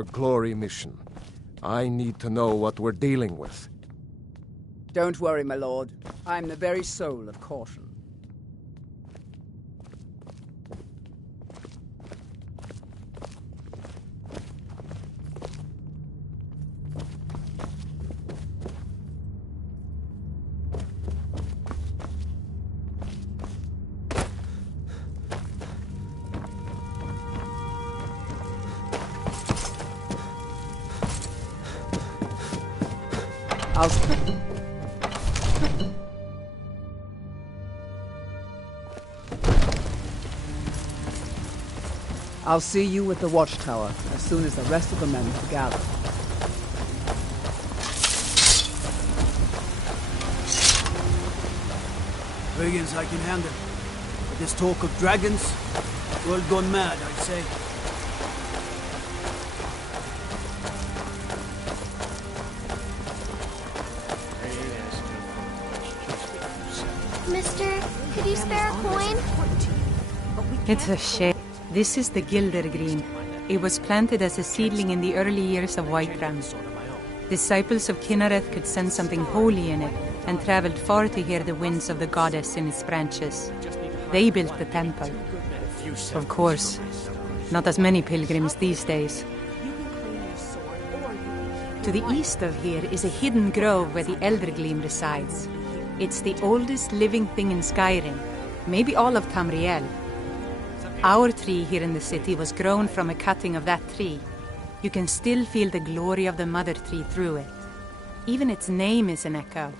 A glory mission. I need to know what we're dealing with. Don't worry, my lord. I'm the very soul of caution. I'll see you at the watchtower as soon as the rest of the men have gathered. Brigands I can handle. But this talk of dragons, world gone mad, I'd say. Mister, could you spare a coin? It's a shame. This is the Gildergreen. It was planted as a seedling in the early years of Whiterun. Disciples of Kinnareth could sense something holy in it and traveled far to hear the winds of the goddess in its branches. They built the temple. Of course, not as many pilgrims these days. To the east of here is a hidden grove where the Eldergleam resides. It's the oldest living thing in Skyrim, maybe all of Tamriel. Our tree here in the city was grown from a cutting of that tree. You can still feel the glory of the mother tree through it. Even its name is an echo.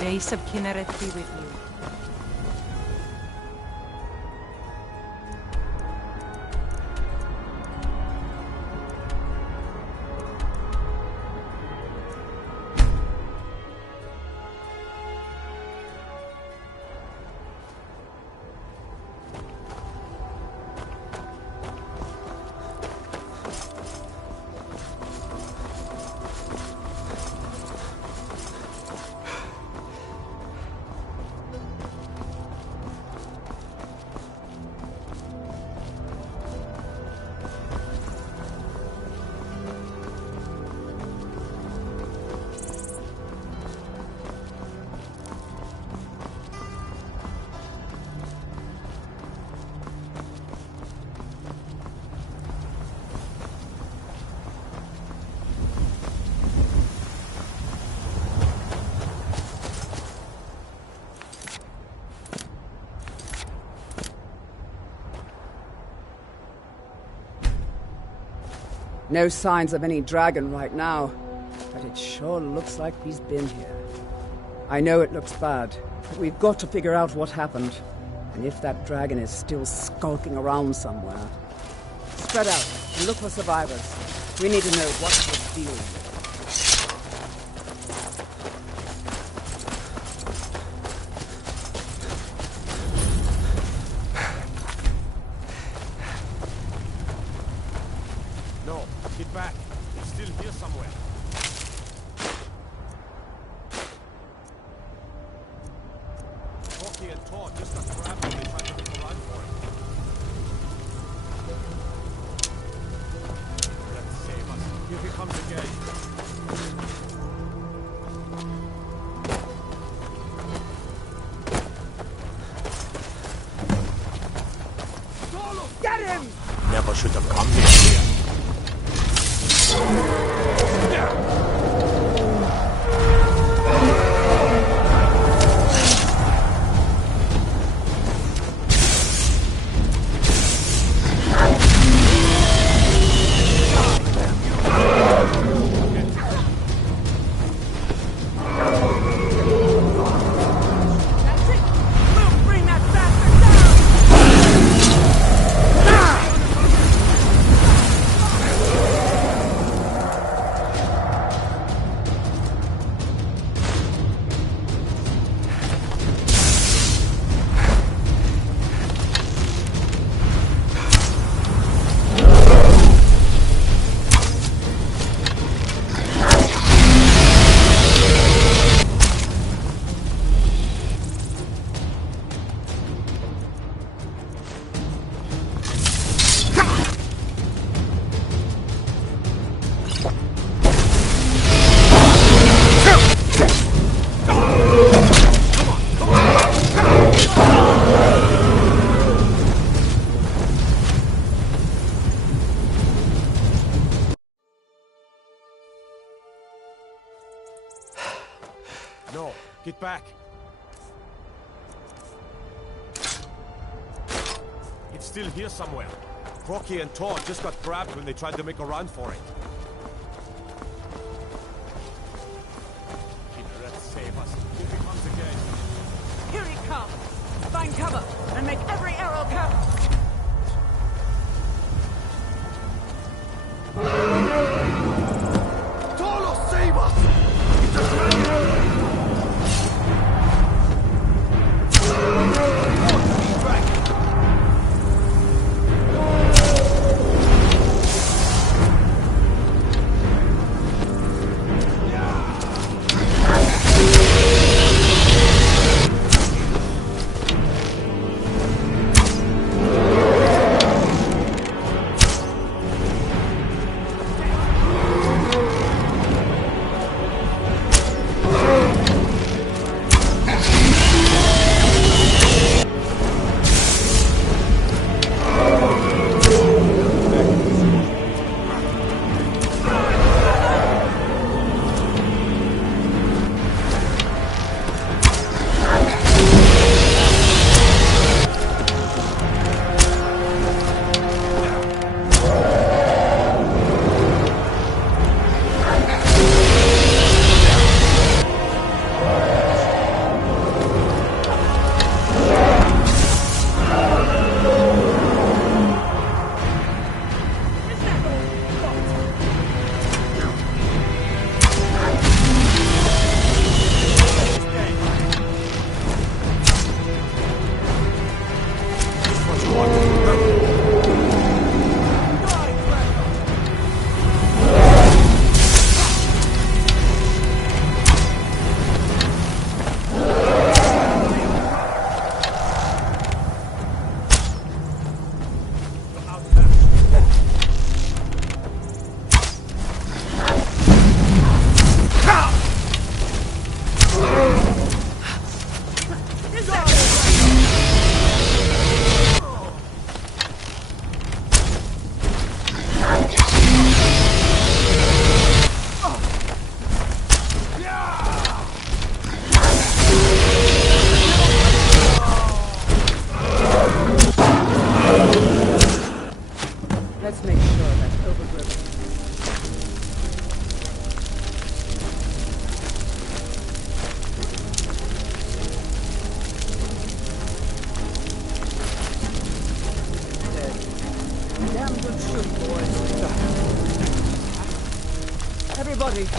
grace of Kinnereth be with you. No signs of any dragon right now, but it sure looks like he's been here. I know it looks bad, but we've got to figure out what happened, and if that dragon is still skulking around somewhere. Spread out and look for survivors. We need to know what we're dealing with. No, get back. It's still here somewhere. Rocky and Todd just got grabbed when they tried to make a run for it. Let's save us. Here he comes again. Get him! Never should have come here. No, get back. It's still here somewhere. Rocky and Todd just got grabbed when they tried to make a run for it. Let's save us. Here he comes again. Here he comes! Find cover and make every arrow count! Tolos, save us! It's a dragon!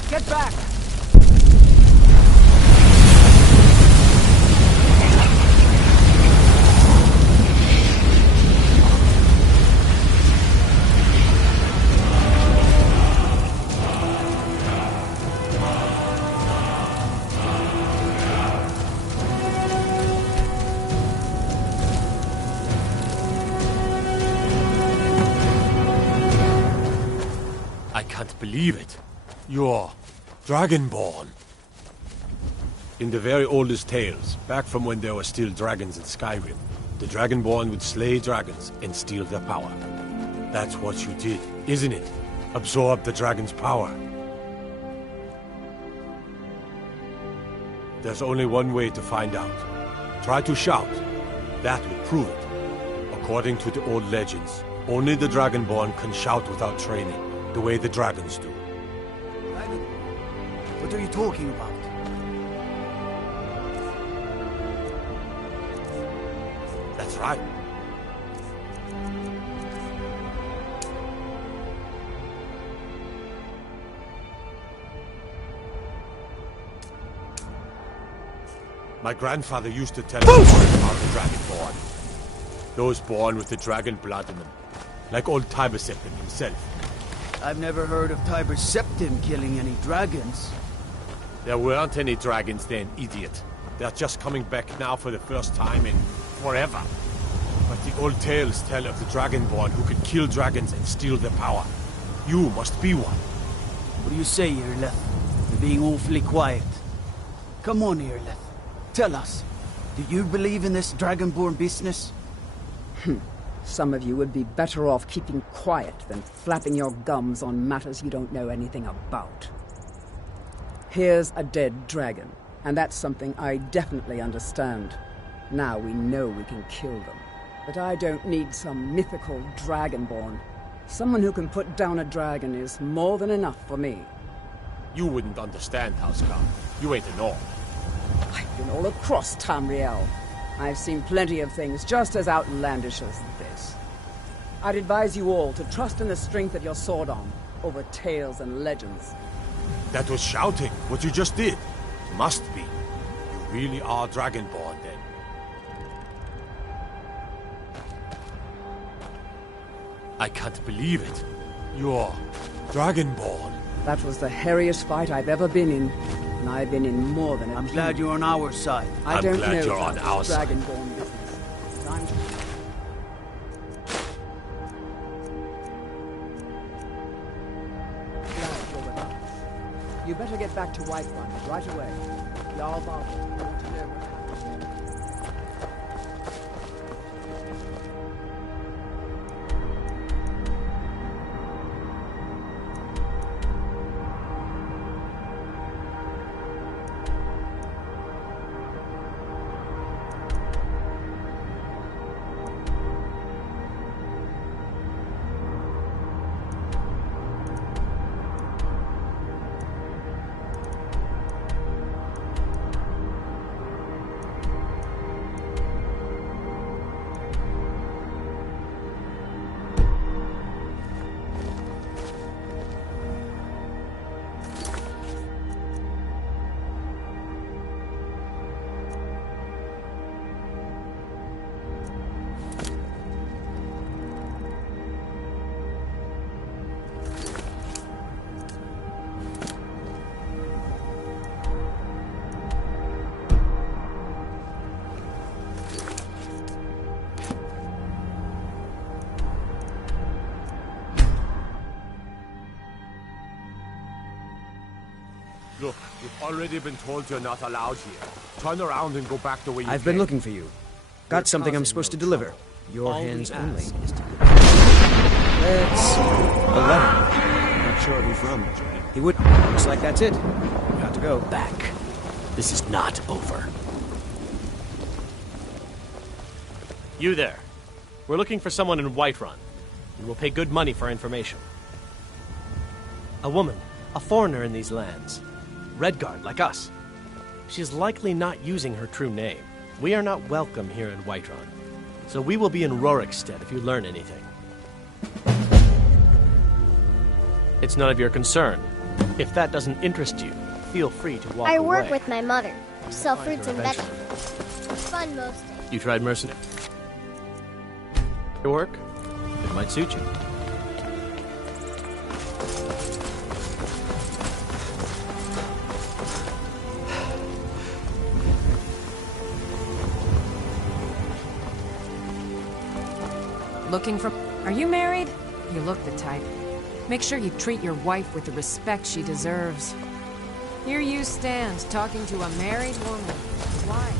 Get back! I can't believe it. You're Dragonborn. In the very oldest tales, back from when there were still dragons in Skyrim, the Dragonborn would slay dragons and steal their power. That's what you did, isn't it? Absorb the dragon's power. There's only one way to find out. Try to shout. That will prove it. According to the old legends, only the Dragonborn can shout without training, the way the dragons do. Dragon? What are you talking about? That's right. My grandfather used to tell us about the Dragonborn. Those born with the dragon blood in them. Like old Tiber Septim himself. I've never heard of Tiber Septim killing any dragons. There weren't any dragons then, idiot. They're just coming back now for the first time in forever. But the old tales tell of the Dragonborn who could kill dragons and steal their power. You must be one. What do you say, Irleth? You're being awfully quiet. Come on, Irleth. Tell us. Do you believe in this Dragonborn business? Some of you would be better off keeping quiet than flapping your gums on matters you don't know anything about. Here's a dead dragon, and that's something I definitely understand. Now we know we can kill them. But I don't need some mythical Dragonborn. Someone who can put down a dragon is more than enough for me. You wouldn't understand, Housecarl. You ain't a Norn. I've been all across Tamriel. I've seen plenty of things just as outlandish as this. I'd advise you all to trust in the strength of your sword arm over tales and legends. That was shouting, what you just did. Must be. You really are Dragonborn, then. I can't believe it. You're Dragonborn. That was the hairiest fight I've ever been in. And I've been in more than a I'm few. glad you're on our side. I I'm don't glad know you're on about our side. Dragonborn business. But I'm glad you're with us. You better get back to Whiterun right away. Jarl Baldur want to know what happened. Look, you've already been told you're not allowed here. Turn around and go back the way you I've been came. looking for you. Got something I'm supposed to deliver. Your hands only. It's a letter. Not sure who from. He would. Looks like that's it. Got to go. Back. This is not over. You there. We're looking for someone in Whiterun. And we'll pay good money for information. A woman. A foreigner in these lands. Redguard, like us. She's likely not using her true name. We are not welcome here in Whiterun. So we will be in Rorikstead if you learn anything. It's none of your concern. If that doesn't interest you, feel free to walk away. I work with my mother. Sell fruits and vegetables. It's fun most days. You tried mercenary? Your work? It might suit you. Looking for... Are you married? You look the type. Make sure you treat your wife with the respect she deserves. Here you stand, talking to a married woman. Why?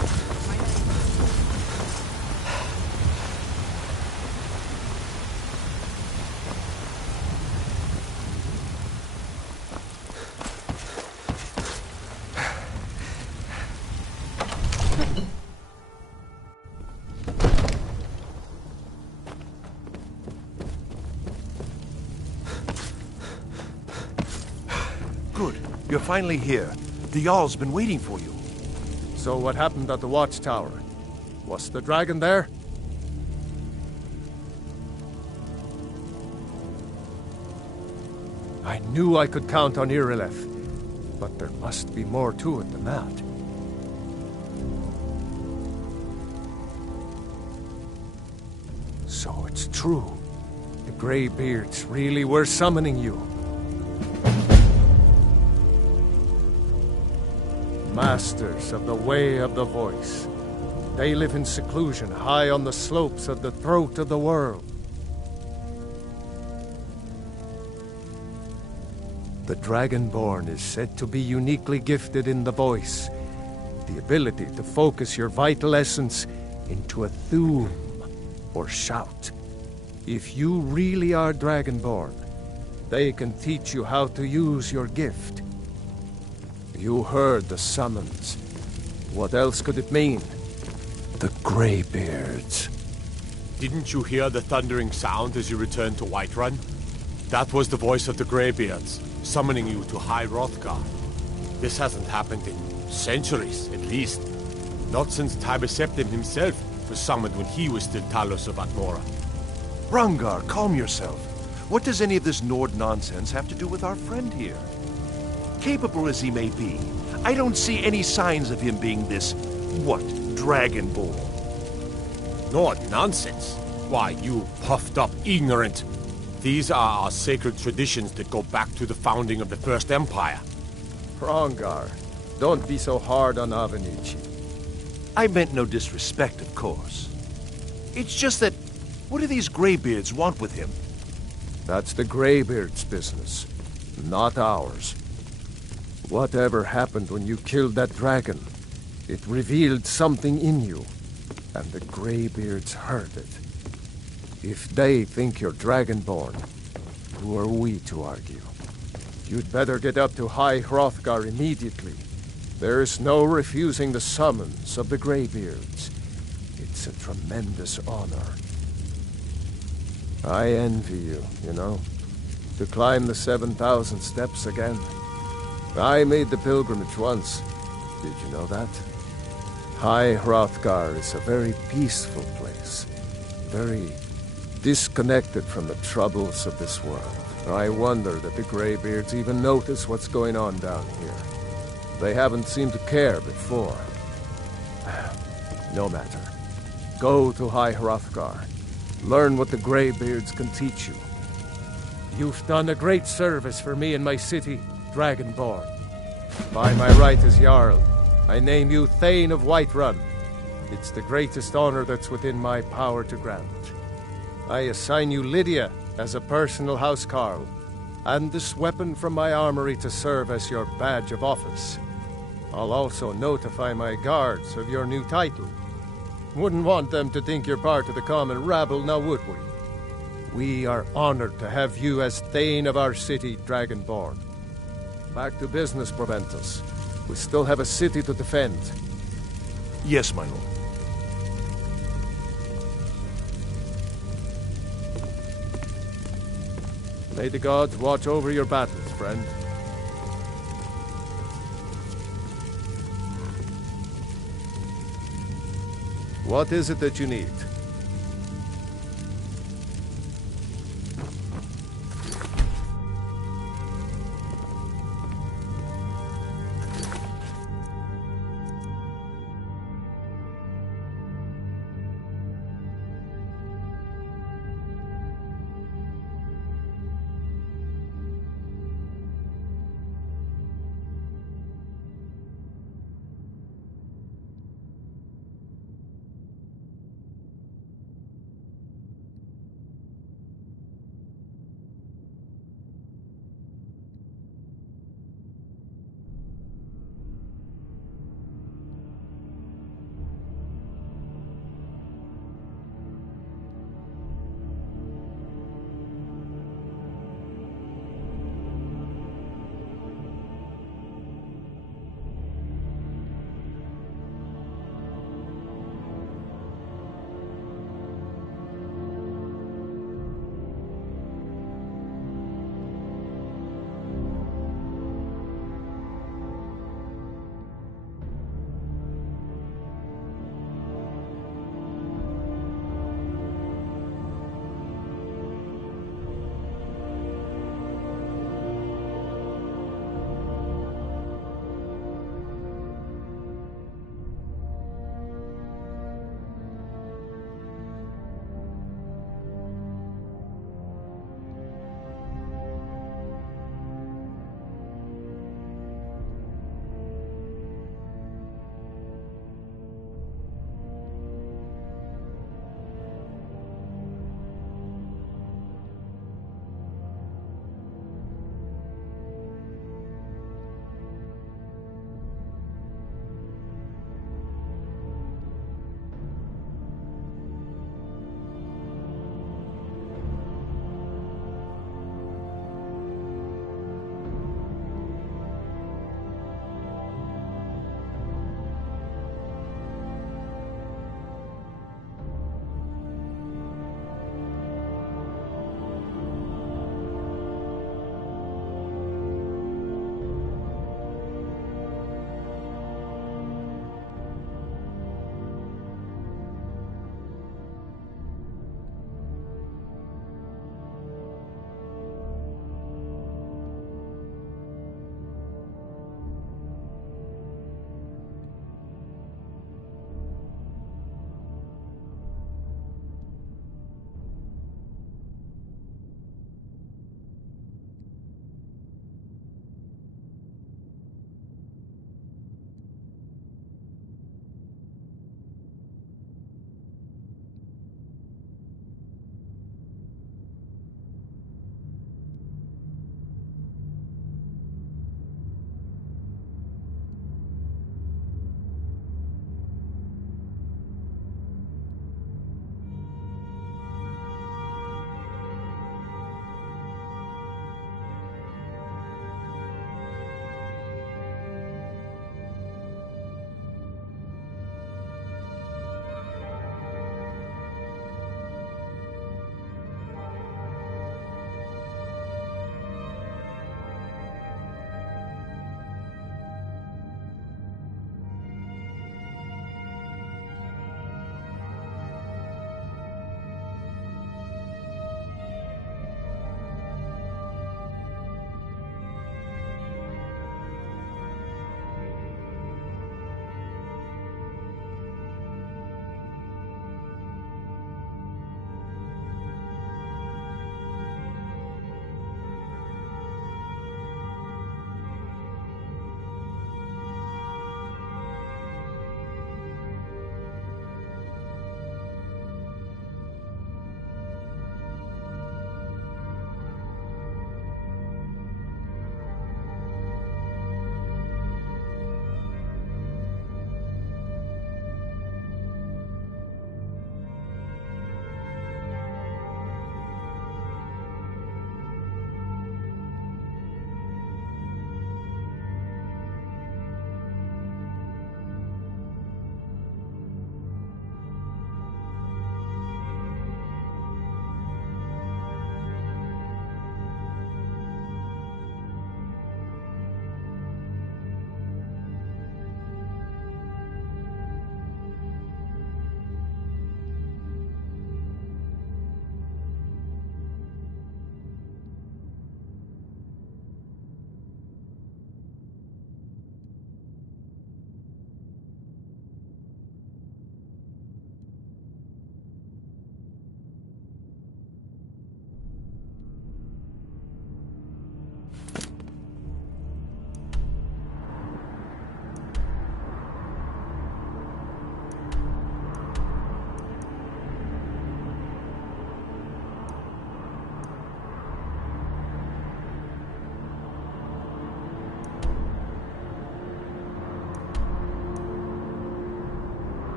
Good. You're finally here. The Jarl's been waiting for you. So what happened at the watchtower? Was the dragon there? I knew I could count on Irileth, but there must be more to it than that. So it's true. The Greybeards really were summoning you. Masters of the Way of the Voice. They live in seclusion high on the slopes of the throat of the world. The Dragonborn is said to be uniquely gifted in the voice, the ability to focus your vital essence into a thum, or shout. If you really are Dragonborn, they can teach you how to use your gift. You heard the summons. What else could it mean? The Greybeards. Didn't you hear the thundering sound as you returned to Whiterun? That was the voice of the Greybeards, summoning you to High Hrothgar. This hasn't happened in centuries, at least. Not since Tiber Septim himself was summoned when he was still Talos of Atmora. Hrongar, calm yourself. What does any of this Nord nonsense have to do with our friend here? Capable as he may be, I don't see any signs of him being this, Dragonborn. Nord nonsense? Why, you puffed up ignorant. These are our sacred traditions that go back to the founding of the First Empire. Hrongar, don't be so hard on Avenici. I meant no disrespect, of course. It's just that, what do these Greybeards want with him? That's the Greybeards' business, not ours. Whatever happened when you killed that dragon, it revealed something in you, and the Greybeards heard it. If they think you're Dragonborn, who are we to argue? You'd better get up to High Hrothgar immediately. There's no refusing the summons of the Greybeards. It's a tremendous honor. I envy you, you know, to climb the 7,000 steps again. I made the pilgrimage once. Did you know that? High Hrothgar is a very peaceful place. Very disconnected from the troubles of this world. I wonder that the Greybeards even notice what's going on down here. They haven't seemed to care before. No matter. Go to High Hrothgar. Learn what the Greybeards can teach you. You've done a great service for me and my city, Dragonborn. By my right as Jarl, I name you Thane of Whiterun. It's the greatest honor that's within my power to grant. I assign you Lydia as a personal housecarl, and this weapon from my armory to serve as your badge of office. I'll also notify my guards of your new title. Wouldn't want them to think you're part of the common rabble, now would we? We are honored to have you as Thane of our city, Dragonborn. Back to business, Proventus. We still have a city to defend. Yes, my lord. May the gods watch over your battles, friend. What is it that you need?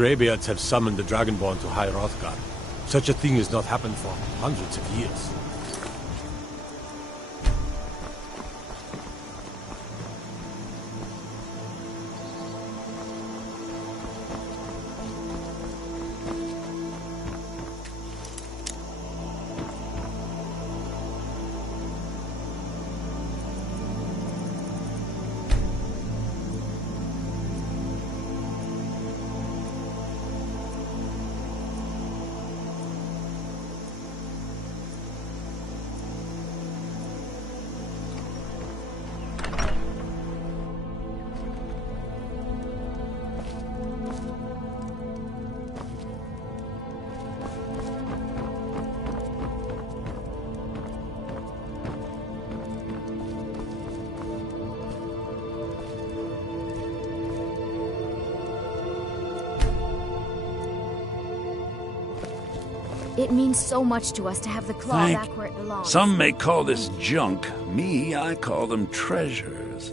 Greybeards have summoned the Dragonborn to High Hrothgar. Such a thing has not happened for hundreds of years. It means so much to us to have the claw back where it belongs. Some may call this junk. Me, I call them treasures.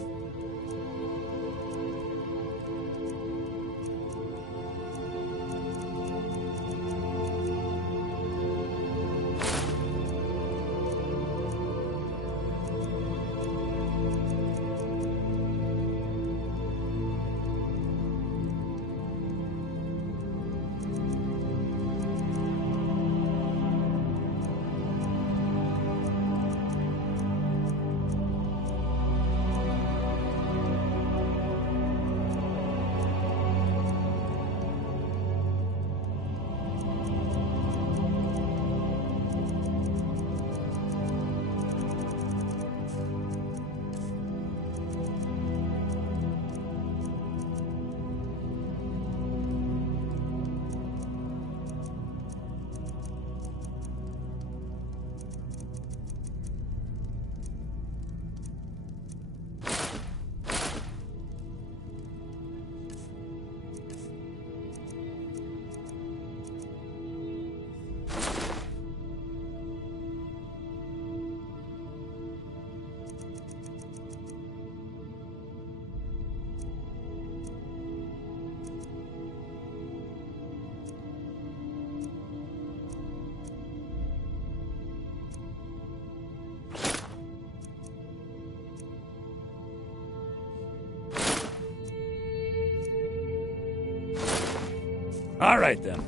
All right, then.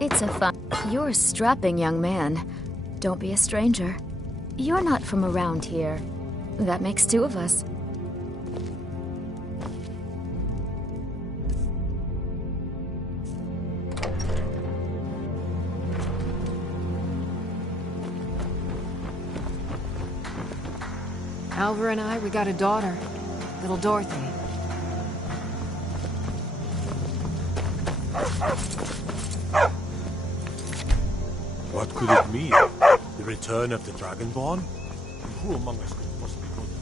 It's a fun... You're a strapping young man. Don't be a stranger. You're not from around here. That makes two of us. Alvar and I, we got a daughter. Little Dorothy. What could it mean? The return of the Dragonborn? Who among us could possibly go there?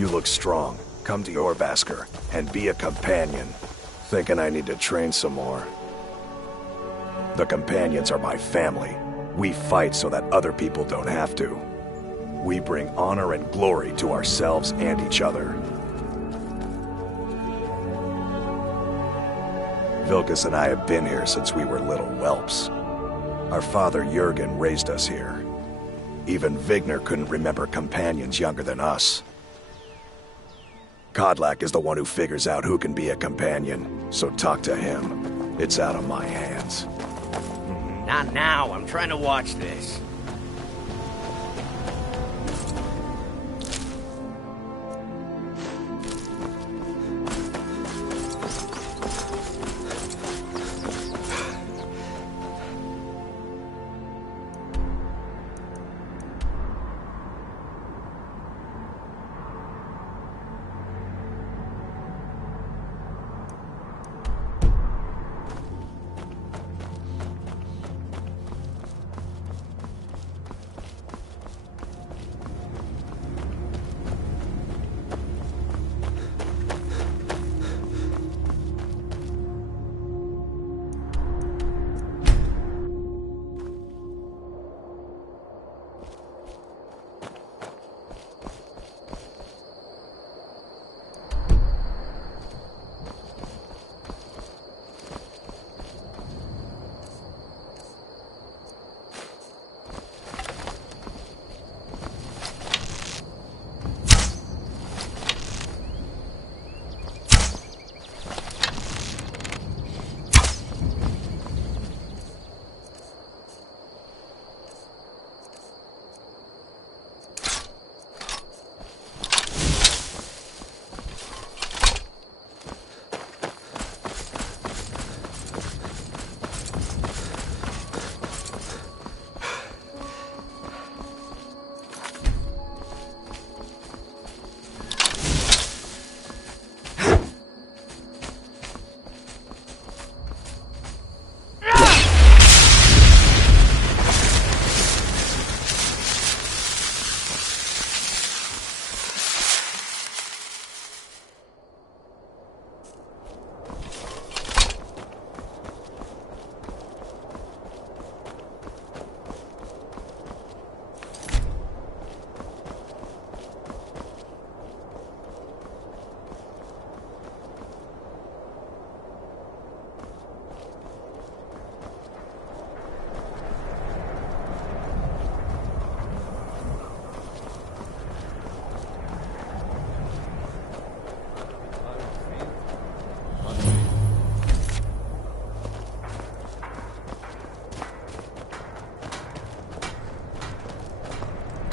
You look strong. Come to your Vasker and be a companion. Thinking I need to train some more. The companions are my family. We fight so that other people don't have to. We bring honor and glory to ourselves and each other. Vilkas and I have been here since we were little whelps. Our father Jurgen raised us here. Even Vigner couldn't remember companions younger than us. Kodlak is the one who figures out who can be a companion, so talk to him. It's out of my hands. Not now, I'm trying to watch this.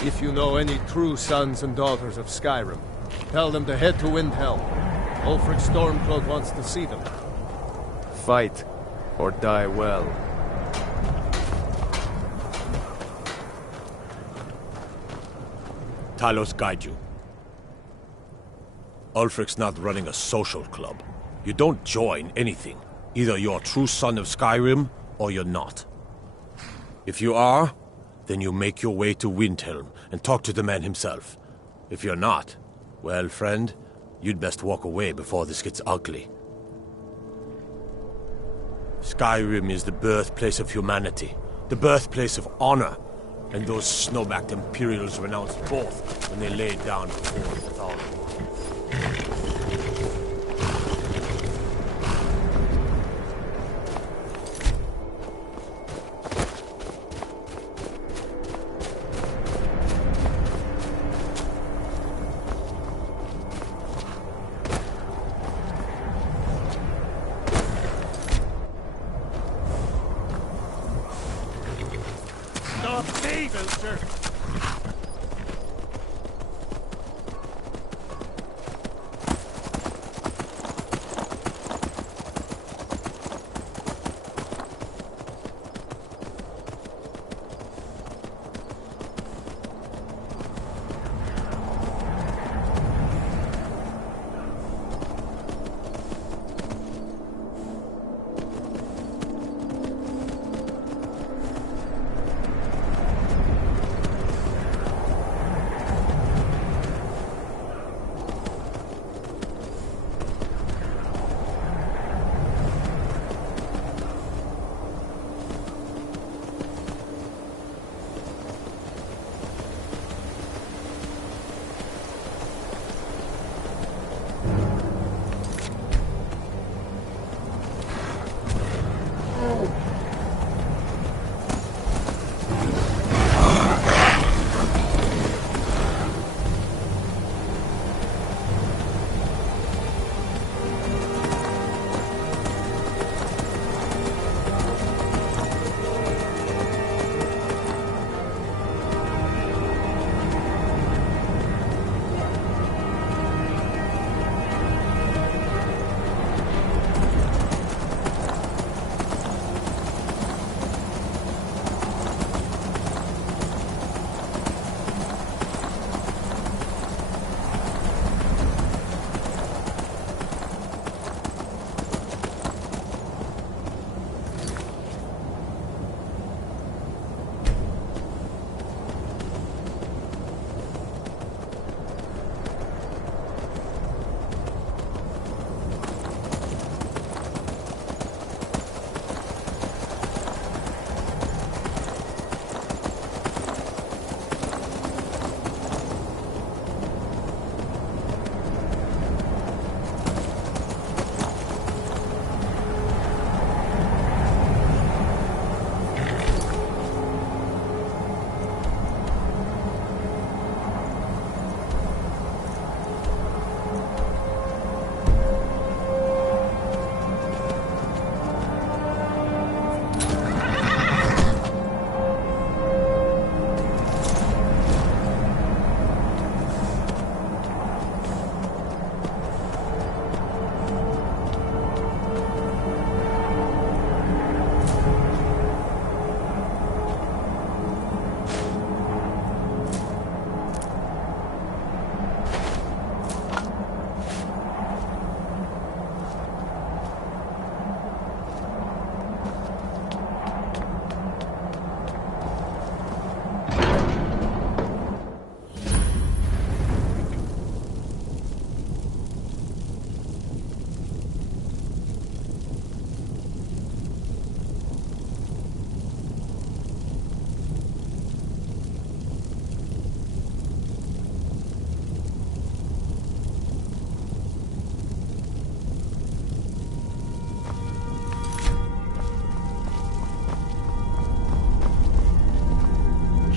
If you know any true sons and daughters of Skyrim, tell them to head to Windhelm. Ulfric Stormcloak wants to see them. Fight, or die well. Talos guide you. Ulfric's not running a social club. You don't join anything. Either you're a true son of Skyrim, or you're not. If you are, then you make your way to Windhelm and talk to the man himself. If you're not, well, friend, you'd best walk away before this gets ugly. Skyrim is the birthplace of humanity, the birthplace of honor, and those snow-backed Imperials renounced both when they laid down before the Thaul.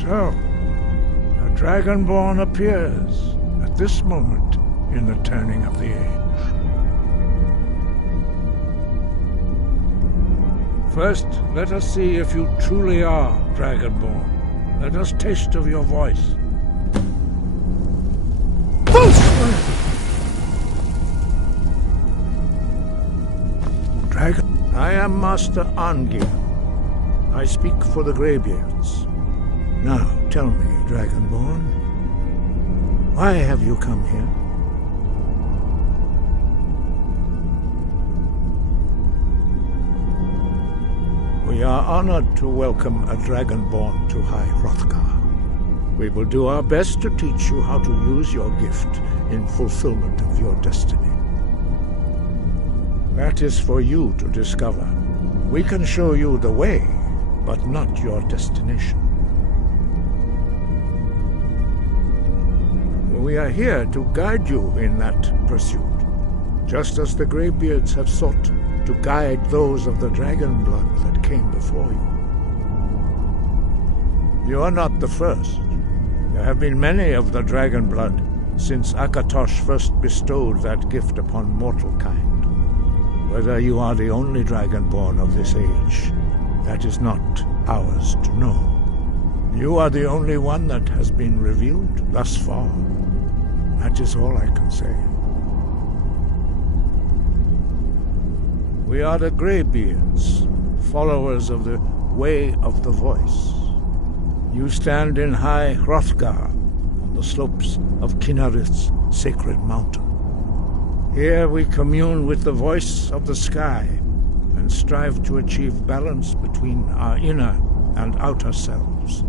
So, a Dragonborn appears at this moment in the turning of the age. First, let us see if you truly are Dragonborn. Let us taste of your voice. Dragon, I am Master Angir. I speak for the Greybeards. Now, tell me, Dragonborn, why have you come here? We are honored to welcome a Dragonborn to High Hrothgar. We will do our best to teach you how to use your gift in fulfillment of your destiny. That is for you to discover. We can show you the way, but not your destination. We are here to guide you in that pursuit, just as the Greybeards have sought to guide those of the dragon blood that came before you. You are not the first. There have been many of the dragon blood since Akatosh first bestowed that gift upon mortal kind. Whether you are the only dragonborn of this age, that is not ours to know. You are the only one that has been revealed thus far. That is all I can say. We are the Greybeards, followers of the Way of the Voice. You stand in High Hrothgar, on the slopes of Kinarith's sacred mountain. Here we commune with the voice of the sky and strive to achieve balance between our inner and outer selves.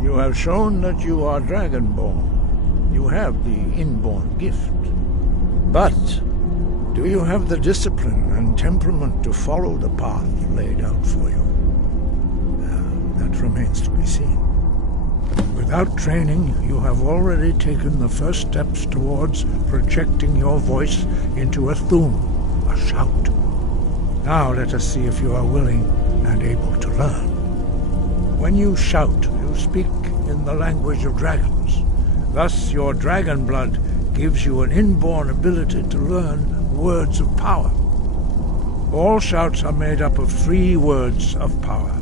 You have shown that you are Dragonborn. You have the inborn gift. But do you have the discipline and temperament to follow the path laid out for you? That remains to be seen. Without training, you have already taken the first steps towards projecting your voice into a thum, a shout. Now let us see if you are willing and able to learn. When you shout, you speak in the language of dragons. Thus, your dragon blood gives you an inborn ability to learn words of power. All shouts are made up of 3 words of power.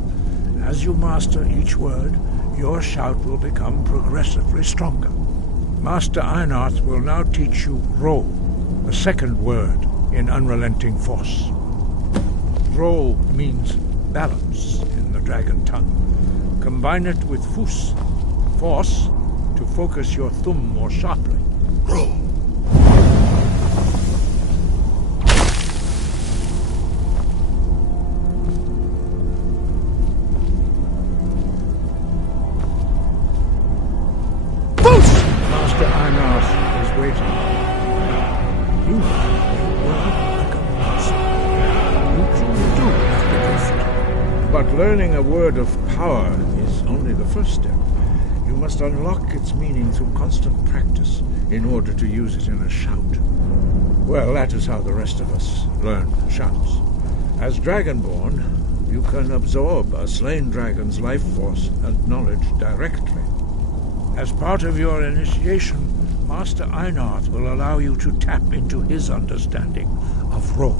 As you master each word, your shout will become progressively stronger. Master Einarth will now teach you Ro, the second word in Unrelenting Force. Ro means balance in the dragon tongue. Combine it with Fus, force, to focus your thumb more sharply. Ro. Master Einarth is waiting. You have a word like a monster. You truly do have the gift. But learning a word of power is only the first step. You must unlock its meaning through constant practice in order to use it in a shout. Well, that is how the rest of us learn shouts. As Dragonborn, you can absorb a slain dragon's life force and knowledge directly. As part of your initiation, Master Einarth will allow you to tap into his understanding of Ro.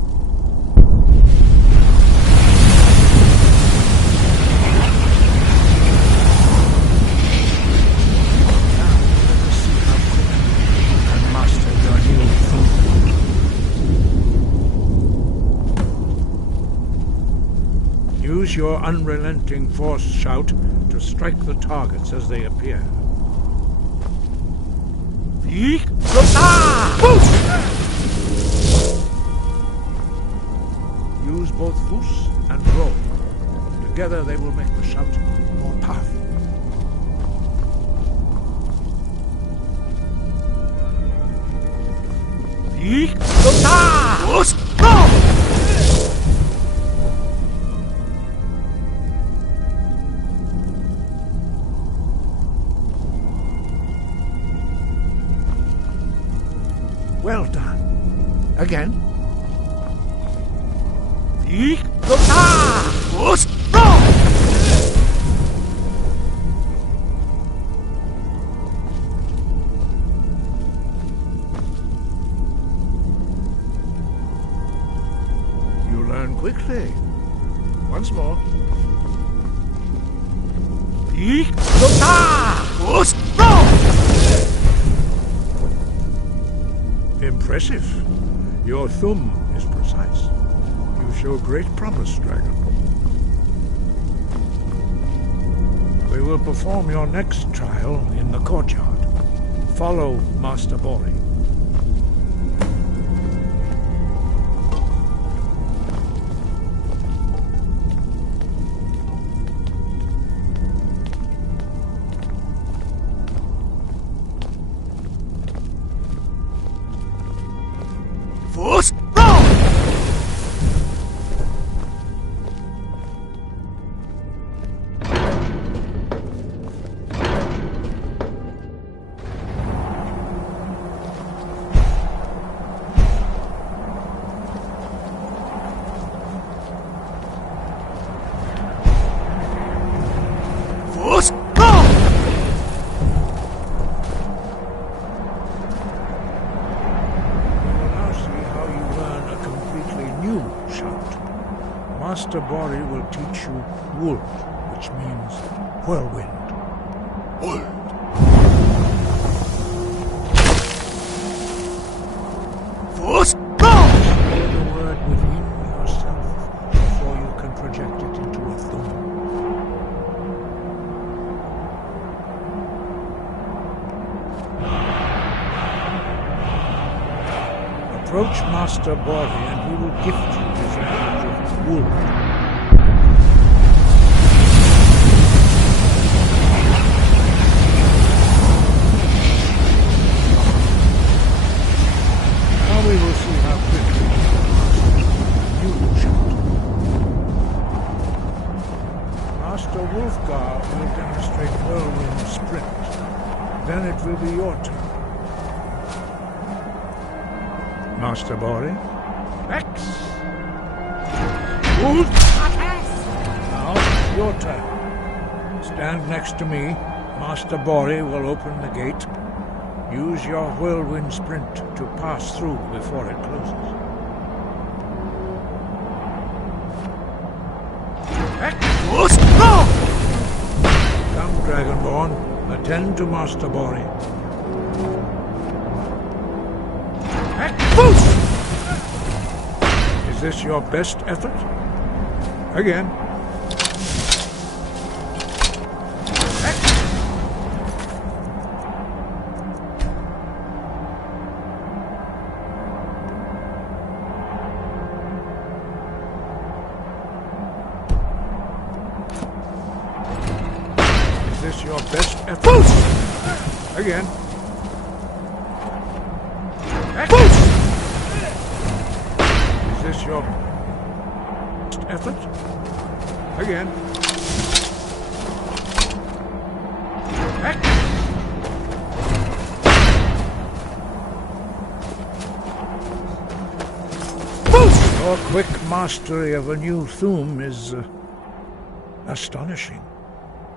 Use your unrelenting force shout to strike the targets as they appear. Use both Fus and Ro. Together they will make the shout more powerful. Well done. Again. You learn quickly. Once more. Impressive. Your thumb is precise. You show great promise, Dragonborn. We will perform your next trial in the courtyard. Follow Master Bori. Master Bori will teach you Wold, which means whirlwind. Wold. Hear the word within yourself before you can project it into a thumb. Approach Master Bori and he will gift you his knowledge of Wold. Now we will see how quickly you will shoot. Master Wolfgar will demonstrate whirlwind sprint. Then it will be your turn. Master Bori. X. Now, your turn. Stand next to me. Master Bori will open the gate. Use your whirlwind sprint to pass through before it closes. Come, Dragonborn. Attend to Master Bori. Is this your best effort? Again. Is this your best effort? Again. Is this your best effort? Again. Your quick mastery of a new Thum is astonishing.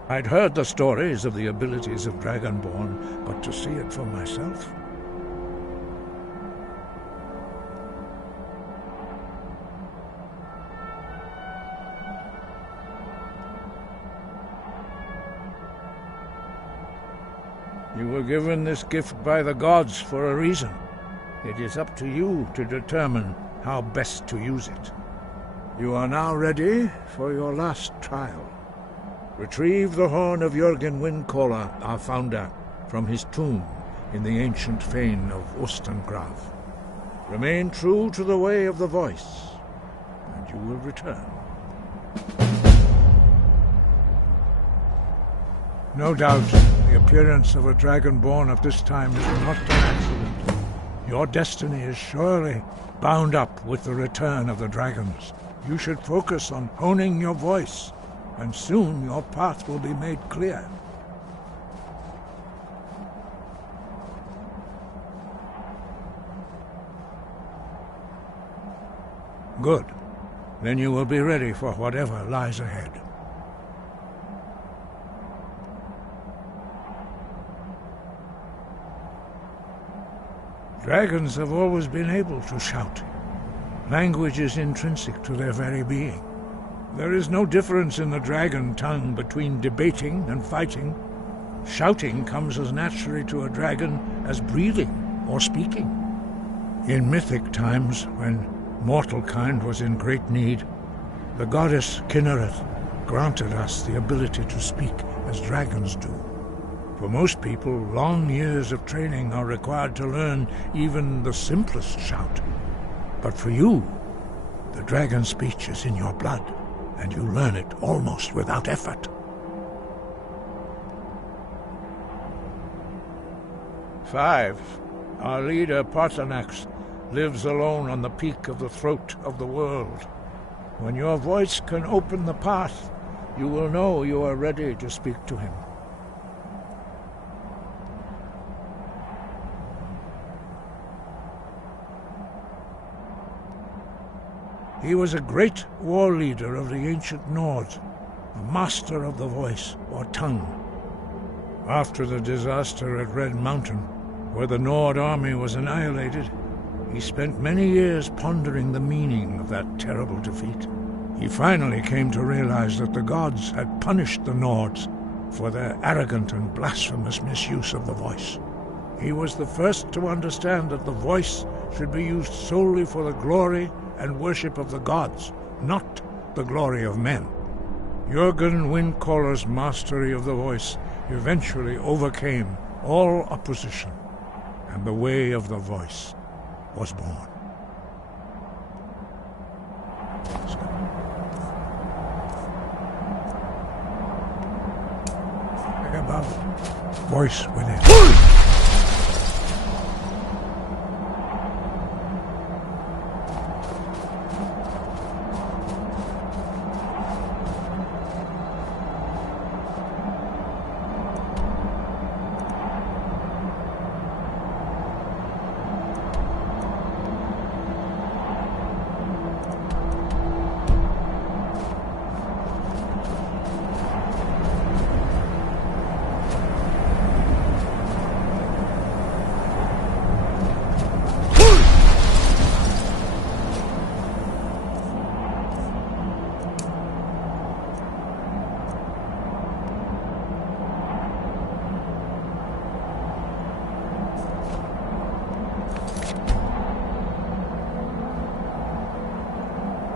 I'd heard the stories of the abilities of Dragonborn, but to see it for myself... You were given this gift by the gods for a reason. It is up to you to determine how best to use it. You are now ready for your last trial. Retrieve the horn of Jürgen Windcaller, our founder, from his tomb in the ancient fane of Ostengrav. Remain true to the way of the voice, and you will return. No doubt, the appearance of a Dragonborn at this time is not an accident. Your destiny is surely bound up with the return of the dragons. You should focus on honing your voice, and soon your path will be made clear. Good. Then you will be ready for whatever lies ahead. Dragons have always been able to shout. Language is intrinsic to their very being. There is no difference in the dragon tongue between debating and fighting. Shouting comes as naturally to a dragon as breathing or speaking. In mythic times, when mortal kind was in great need, the goddess Kinnereth granted us the ability to speak as dragons do. For most people, long years of training are required to learn even the simplest shout. But for you, the dragon speech is in your blood, and you learn it almost without effort. Five, our leader Partanax lives alone on the peak of the throat of the world. When your voice can open the path, you will know you are ready to speak to him. He was a great war leader of the ancient Nords, a master of the voice, or tongue. After the disaster at Red Mountain, where the Nord army was annihilated, he spent many years pondering the meaning of that terrible defeat. He finally came to realize that the gods had punished the Nords for their arrogant and blasphemous misuse of the voice. He was the first to understand that the voice should be used solely for the glory and worship of the gods, not the glory of men. Jürgen Windcaller's mastery of the voice eventually overcame all opposition, and the way of the voice was born. Think about voice within.